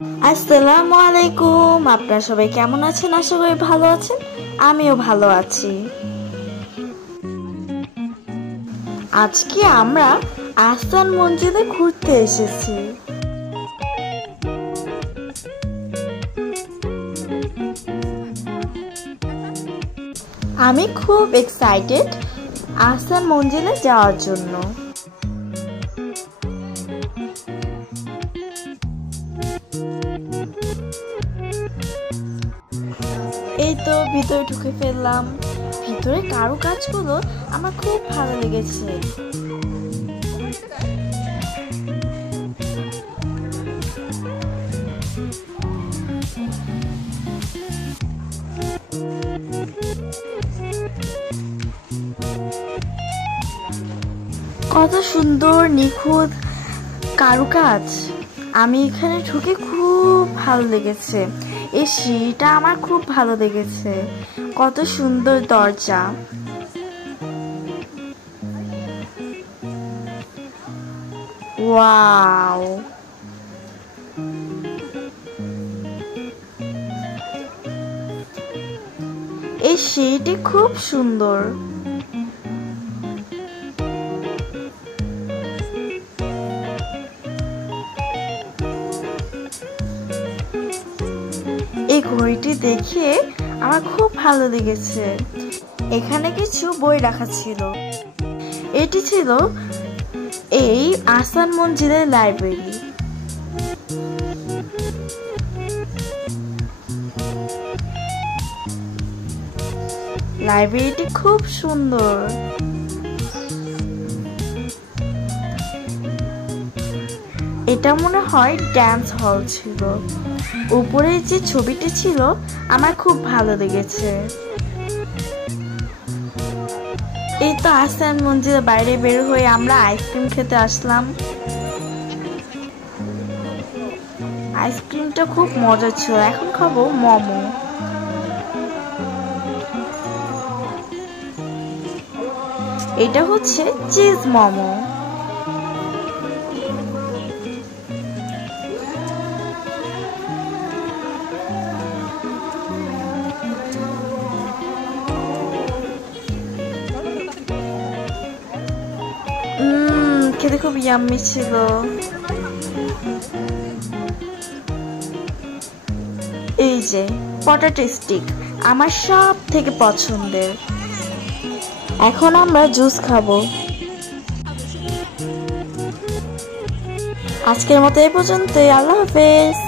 আসসালামু আলাইকুম। আপনারা সবাই কেমন আছেন? আশা করি ভালো আছেন। আমিও ভালো আছি। আজকে আমরা আহসান মঞ্জিলে ঘুরতে এসেছি। আমি খুব এক্সাইটেড আহসান মঞ্জিলে যাওয়ার জন্য। এই তো ভিতরে ঢুকে ফেললাম। ভিতরে কারুকাজগুলো আমার খুব ভালো লেগেছে। কত সুন্দর নিখুঁত কারুকাজ। আমি এখানে ঢুকে খুব ভালো লেগেছে। এই সিঁড়িটা আমার খুব ভালো লেগেছে। কত সুন্দর দরজা। ওয়াও, এই সিঁড়িটি খুব সুন্দর। এই ঘড়িটি দেখে আমার খুব ভালো লেগেছে। এখানে কিছু বই রাখা ছিল। এটি ছিল এই আহসান মঞ্জিলের লাইব্রেরি। লাইব্রেরিটি খুব সুন্দর। এটা মনে হয় ড্যান্স হল ছিল। উপরে যে ছবিটি ছিল আমার খুব ভালো লেগেছে। এই তো আহসান মঞ্জিলের বাইরে বের হয়ে আমরা আইসক্রিম খেতে আসলাম। আইসক্রিমটা খুব মজা ছিল। এখন খাবো মোমো। এটা হচ্ছে চিজ মোমো। খেতে খুব ইয়াম্মি ছিল। এই যে পটেটো স্টিক আমার সব থেকে পছন্দের। এখন আমরা জুস খাবো। আজকের মতো এই পর্যন্তই। আল্লাহ হাফেজ।